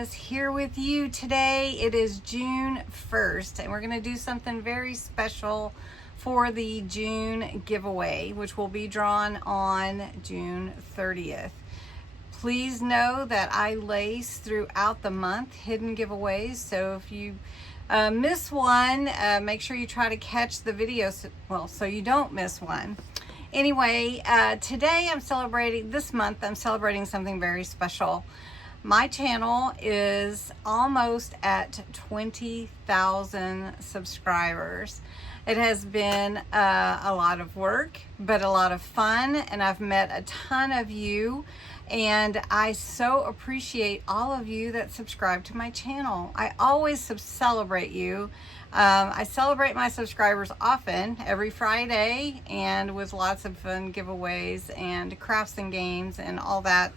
CindyALewis here with you today. It is June 1st and we're going to do something very special for the June giveaway, which will be drawn on June 30th. Please know that I lace throughout the month hidden giveaways, so if you miss one, make sure you try to catch the video so you don't miss one. Anyway, today this month I'm celebrating something very special. My channel is almost at 20,000 subscribers. It has been a lot of work, but a lot of fun, and I've met a ton of you, and I so appreciate all of you that subscribe to my channel. I always celebrate you. I celebrate my subscribers often, every Friday, and with lots of fun giveaways and crafts and games and all that.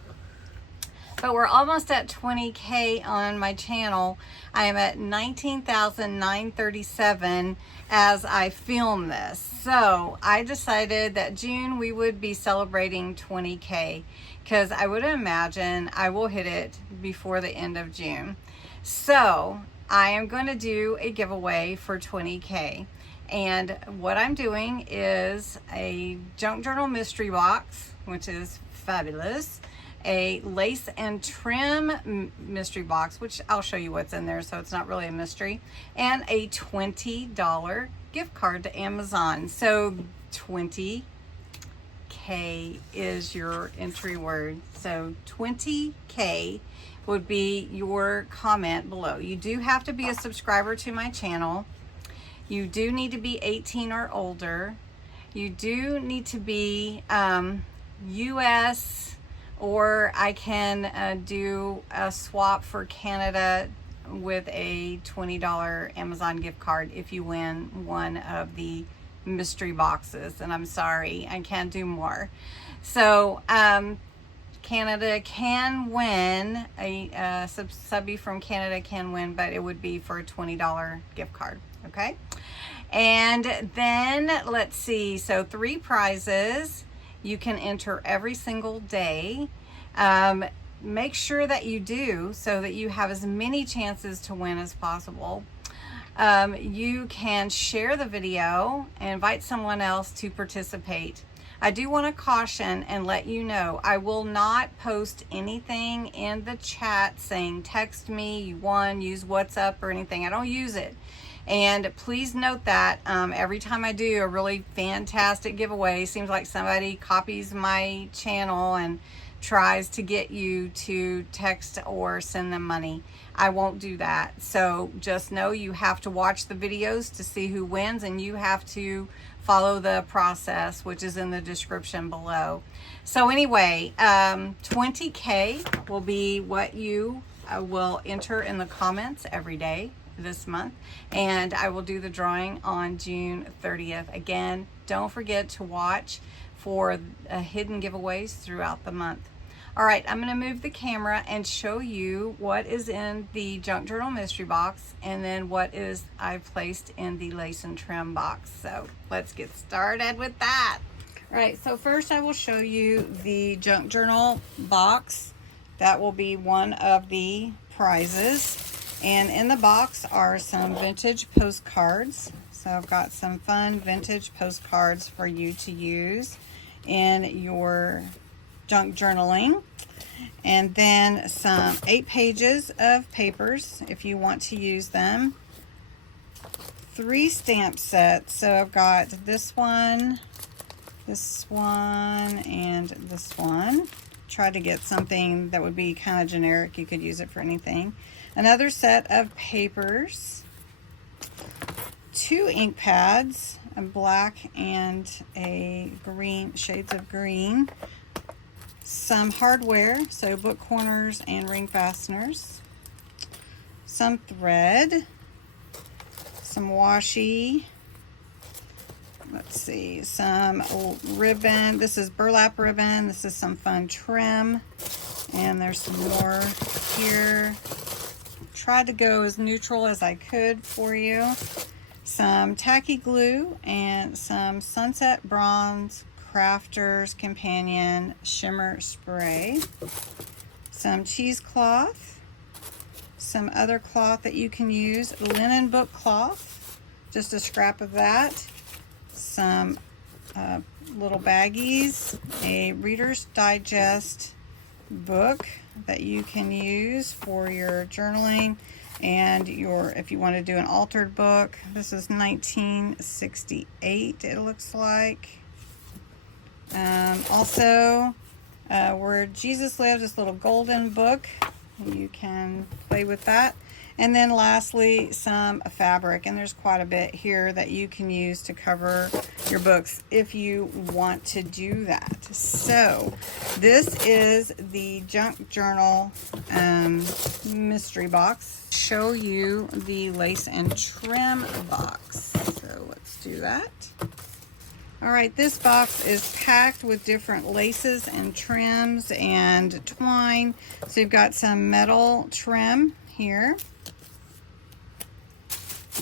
But we're almost at 20K on my channel. I am at 19,937 as I film this. So I decided that June we would be celebrating 20K because I would imagine I will hit it before the end of June. So I am going to do a giveaway for 20K. And what I'm doing is a junk journal mystery box, which is fabulous. A lace and trim mystery box, which I'll show you what's in there, so it's not really a mystery, and a $20 gift card to Amazon. So 20K is your entry word. So 20K would be your comment below. You do have to be a subscriber to my channel. You do need to be 18 or older. You do need to be US, or I can do a swap for Canada with a $20 Amazon gift card if you win one of the mystery boxes. And I'm sorry, I can't do more. So Canada can win, a subby from Canada can win, but it would be for a $20 gift card, okay? And then let's see, so 3 prizes. You can enter every single day. Make sure that you do so that you have as many chances to win as possible. You can share the video and invite someone else to participate. I do want to caution and let you know I will not post anything in the chat saying text me, you won, use WhatsApp or anything. I don't use it. And please note that every time I do a really fantastic giveaway, seems like somebody copies my channel and tries to get you to text or send them money. I won't do that. So just know you have to watch the videos to see who wins, and you have to follow the process, which is in the description below. So anyway, 20K will be what you will enter in the comments every day this month, and I will do the drawing on June 30th. Again, don't forget to watch for hidden giveaways throughout the month. All right, I'm going to move the camera and show you what is in the junk journal mystery box, and then what is I've placed in the lace and trim box. So let's get started with that. All right, so first I will show you the junk journal box. That will be one of the prizes. And in the box are some vintage postcards. So I've got some fun vintage postcards for you to use in your junk journaling. And then some 8 pages of papers if you want to use them. 3 stamp sets. So I've got this one, and this one. Try to get something that would be kind of generic. You could use it for anything. Another set of papers, 2 ink pads, a black and a green, shades of green, some hardware, so book corners and ring fasteners, some thread, some washi, let's see, some ribbon. This is burlap ribbon. This is some fun trim, and there's some more here. Tried to go as neutral as I could for you. Some tacky glue and some Sunset Bronze Crafter's Companion Shimmer Spray. Some cheesecloth, some other cloth that you can use. Linen book cloth, just a scrap of that. Some little baggies, a Reader's Digest book that you can use for your journaling and if you want to do an altered book. This is 1968, it looks like. Also, Where Jesus Lives, this little golden book. You can play with that. And then lastly, some fabric, and there's quite a bit here that you can use to cover your books if you want to do that. So this is the junk journal mystery box. Show you the lace and trim box. So let's do that. All right, this box is packed with different laces and trims and twine. So you've got some metal trim here.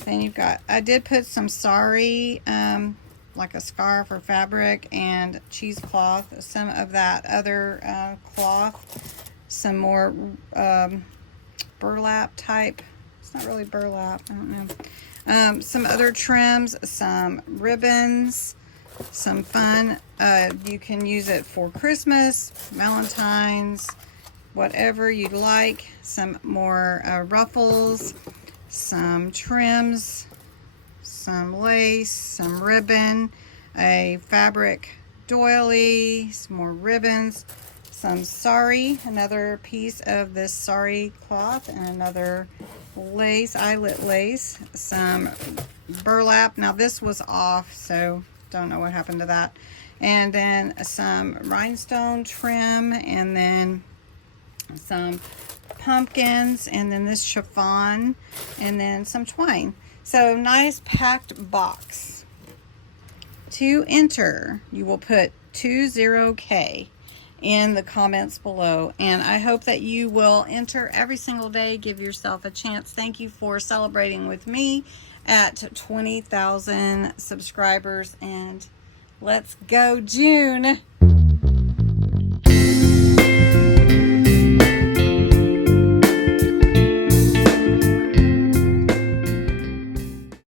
Then you've got, I did put some sari, like a scarf or fabric, and cheesecloth, some of that other cloth, some more burlap type. It's not really burlap, I don't know. Some other trims, some ribbons, some fun. You can use it for Christmas, Valentine's, whatever you'd like. Some more ruffles, some trims, some lace, some ribbon, a fabric doily, some more ribbons, some sari, another piece of this sari cloth, and another lace, eyelet lace, some burlap. Now this was off, so don't know what happened to that. And then some rhinestone trim, and then some pumpkins, and then this chiffon, and then some twine. So nice packed box. To enter, you will put 20K in the comments below, and I hope that you will enter every single day. Give yourself a chance. Thank you for celebrating with me at 20,000 subscribers, and let's go June.